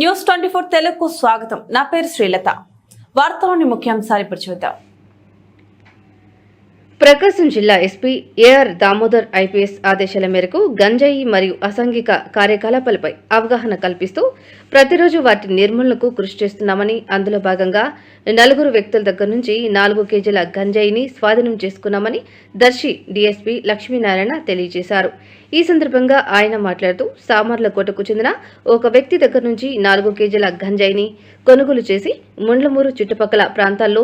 News twenty four తెలుగుకు స్వాగతం. నా పేరు శ్రీలత. వార్తలోని ముఖ్యాంశాలు ఇప్పుడు చూద్దాం. ప్రకాశం జిల్లా ఎస్పీ ఏఆర్ దామోదర్ ఐపీఎస్ ఆదేశాల మేరకు గంజాయి మరియు అసాంఘిక కార్యకలాపాలపై అవగాహన కల్పిస్తూ ప్రతిరోజు వాటి నిర్మూలనకు కృషి చేస్తున్నామని అందులో భాగంగా నలుగురు వ్యక్తుల దగ్గర నుంచి నాలుగు కేజీల గంజాయిని స్వాధీనం చేసుకున్నామని దర్శి డీఎస్పీ లక్ష్మీనారాయణ తెలియజేశారు. ఈ సందర్భంగా ఆయన మాట్లాడుతూ సామర్లకోటకు చెందిన ఒక వ్యక్తి దగ్గర నుంచి నాలుగు కేజీల గంజాయిని కొనుగోలు చేసి ముండ్లమూరు చుట్టుపక్కల ప్రాంతాల్లో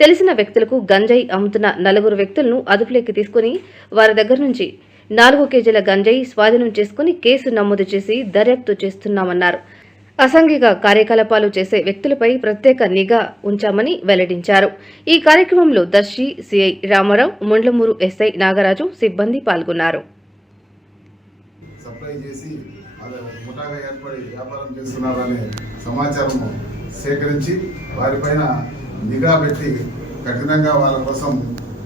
తెలిసిన వ్యక్తులకు గంజాయి అమ్ముతున్న నలుగురు వ్యక్తులను అదుపులోకి తీసుకుని వారి దగ్గర నుంచి నాలుగు కేజీల గంజాయి స్వాధీనం చేసుకుని కేసు నమోదు చేసి దర్యాప్తు చేస్తున్నామన్నారు. అసాంఘిక కార్యకలాపాలు చేసే వ్యక్తులపై ప్రత్యేక నిఘా ఉంచామని వెల్లడించారు. ఈ కార్యక్రమంలో దర్శి సిఐ రామారావు ముండ్లమూరు ఎస్ఐ నాగరాజు సిబ్బంది పాల్గొన్నారు. సేకరించి వారిపైన నిఘా పెట్టి కఠినంగా వాళ్ళ కోసం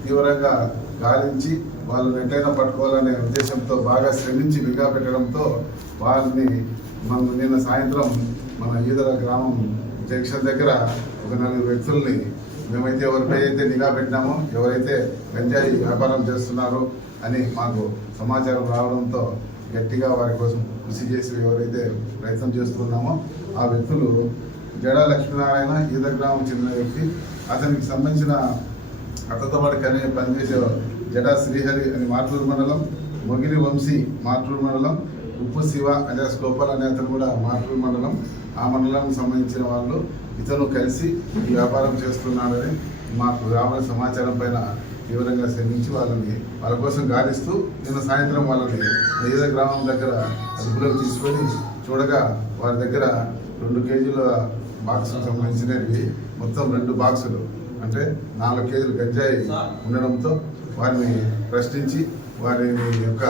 తీవ్రంగా గాలించి వాళ్ళని ఎట్లయినా పట్టుకోవాలనే ఉద్దేశంతో బాగా శ్రమించి బిగా పెట్టడంతో వాళ్ళని మనం నిన్న సాయంత్రం మన ఈదర గ్రామం జంక్షన్ దగ్గర ఒక నలుగురు వ్యక్తుల్ని మేమైతే ఎవరిపై అయితే నిఘా పెట్టినామో ఎవరైతే గంజాయి వ్యాపారం చేస్తున్నారో అని మాకు సమాచారం రావడంతో గట్టిగా వారి కోసం కృషి చేసి ఎవరైతే ప్రయత్నం చేస్తున్నామో ఆ వ్యక్తులు జడా లక్ష్మీనారాయణ ఈద గ్రామం చెందిన వ్యక్తి. అతనికి సంబంధించిన అతనితో అనే కనే జడా శ్రీహరి అని మాటూరు మండలం మొగిలి వంశీ మాటూరు మండలం ఉప్పు శివ అనే గోపాల్ అనే అతను కూడా మాటూరు మండలం. ఆ మండలానికి సంబంధించిన వాళ్ళు ఇతను కలిసి ఈ వ్యాపారం చేస్తున్నాడని మాకు రావాల్సిన సమాచారం పైన తీవ్రంగా శ్రమించి వాళ్ళని వాళ్ళ కోసం గాలిస్తూ నిన్న సాయంత్రం వాళ్ళని ఈద గ్రామం దగ్గర అదుపులోకి తీసుకొని చూడగా వారి దగ్గర రెండు కేజీల బాక్సులకు సంబంధించినవి మొత్తం రెండు బాక్సులు. అంటే నాలుగు కేజీలు గంజాయి ఉండడంతో వారిని ప్రశ్నించి వారి యొక్క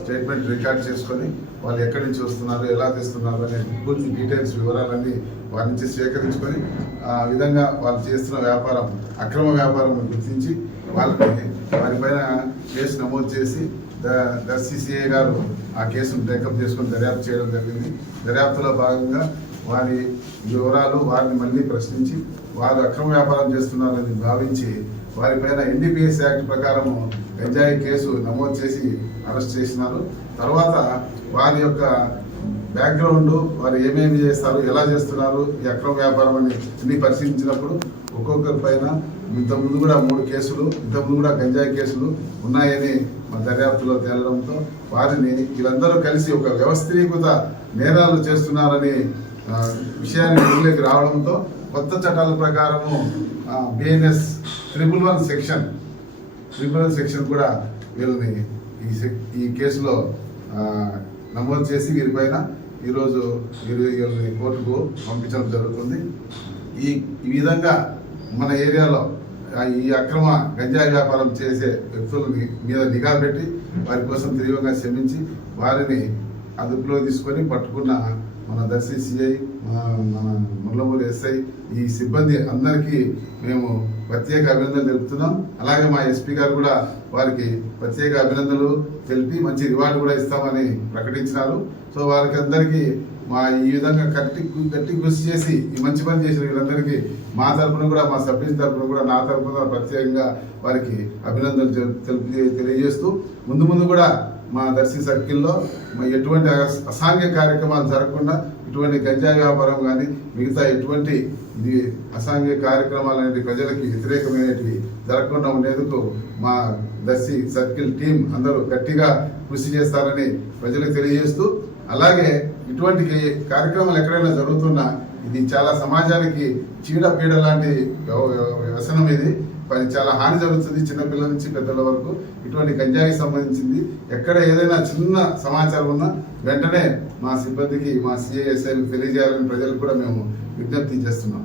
స్టేట్మెంట్ రికార్డ్ చేసుకొని వాళ్ళు ఎక్కడి నుంచి వస్తున్నారు ఎలా తెస్తున్నారు అనే పూర్తి డీటెయిల్స్ వివరాలన్నీ వారి నుంచి సేకరించుకొని ఆ విధంగా వాళ్ళు చేస్తున్న వ్యాపారం అక్రమ వ్యాపారం గుర్తించి వాళ్ళని వారిపైన కేసు నమోదు చేసి ద- దర్శి గారు ఆ కేసును టేకప్ చేసుకొని దర్యాప్తు చేయడం జరిగింది. దర్యాప్తులో భాగంగా వారి వివరాలు వారిని మళ్ళీ ప్రశ్నించి వారు అక్రమ వ్యాపారం చేస్తున్నారని భావించి వారిపైన ఎన్డీపీఎస్ యాక్ట్ ప్రకారం గంజాయి కేసు నమోదు చేసి అరెస్ట్ చేసినారు. తర్వాత వారి యొక్క బ్యాక్గ్రౌండ్ వారు ఏమేమి చేస్తారు ఎలా చేస్తున్నారు ఈ అక్రమ వ్యాపారం అని అన్ని పరిశీలించినప్పుడు ఒక్కొక్కరి పైన ఇంతకుముందు కూడా మూడు కేసులు ఇంతకుముందు కూడా గంజాయి కేసులు ఉన్నాయని మా దర్యాప్తులో తేలడంతో వారిని వీళ్ళందరూ కలిసి ఒక వ్యవస్థీకృత నేరాలు చేస్తున్నారని విషయాన్ని వెలుగులోకి రావడంతో కొత్త చట్టాల ప్రకారము BNS triple one section triple one section కూడా వీళ్ళని ఈ సెక్- ఈ కేసులో నమోదు చేసి వీరిపైన ఈరోజు వీరి వీళ్ళని కోర్టుకు పంపించడం జరుగుతుంది. ఈ ఈ విధంగా మన ఏరియాలో ఈ అక్రమ గంజాయి వ్యాపారం చేసే వ్యక్తుల మీద నిఘా పెట్టి వారి కోసం తీవ్రంగా శ్రమించి వారిని అదుపులో తీసుకొని పట్టుకున్న మన దర్శి సిఐ మన ముల్లమూరి ఎస్ఐ ఈ సిబ్బంది అందరికీ మేము ప్రత్యేక అభినందనలు తెలుపుతున్నాం. అలాగే మా ఎస్పీ గారు కూడా వారికి ప్రత్యేక అభినందనలు తెలిపి మంచి రివార్డు కూడా ఇస్తామని ప్రకటించినారు. సో వారికి అందరికీ మా ఈ విధంగా కట్టి గట్టి కృషి చేసి ఈ మంచి పని చేసిన వీళ్ళందరికీ మా తరపున కూడా మా సభ్యుల తరపున కూడా నా తరపున కూడా ప్రత్యేకంగా వారికి అభినందనలు తెలిపి తెలియజేస్తూ ముందు ముందు కూడా మా దర్శి సర్కిల్లో ఎటువంటి అస- కార్యక్రమాలు జరగకుండా ఇటువంటి గంజా వ్యాపారం కానీ మిగతా ఎటువంటి ఇది అసాంఘ్య కార్యక్రమాలు అనేవి ప్రజలకి వ్యతిరేకమైనవి జరగకుండా ఉండేందుకు మా దర్శి సర్కిల్ టీం అందరూ గట్టిగా కృషి చేస్తారని ప్రజలకు తెలియజేస్తూ అలాగే ఇటువంటి కార్యక్రమాలు ఎక్కడైనా జరుగుతున్నా ఇది చాలా సమాజానికి చీడ పీడ లాంటి వ్యసనం ఇది. చాలా హాని జరుగుతుంది చిన్నపిల్లల నుంచి పెద్దల వరకు. ఇటువంటి గంజాయికి సంబంధించింది ఎక్కడ ఏదైనా చిన్న సమాచారం ఉన్నా వెంటనే మా సిబ్బందికి మా సిఐఎస్ఐలకు తెలియజేయాలని ప్రజలకు కూడా మేము విజ్ఞప్తి చేస్తున్నాం.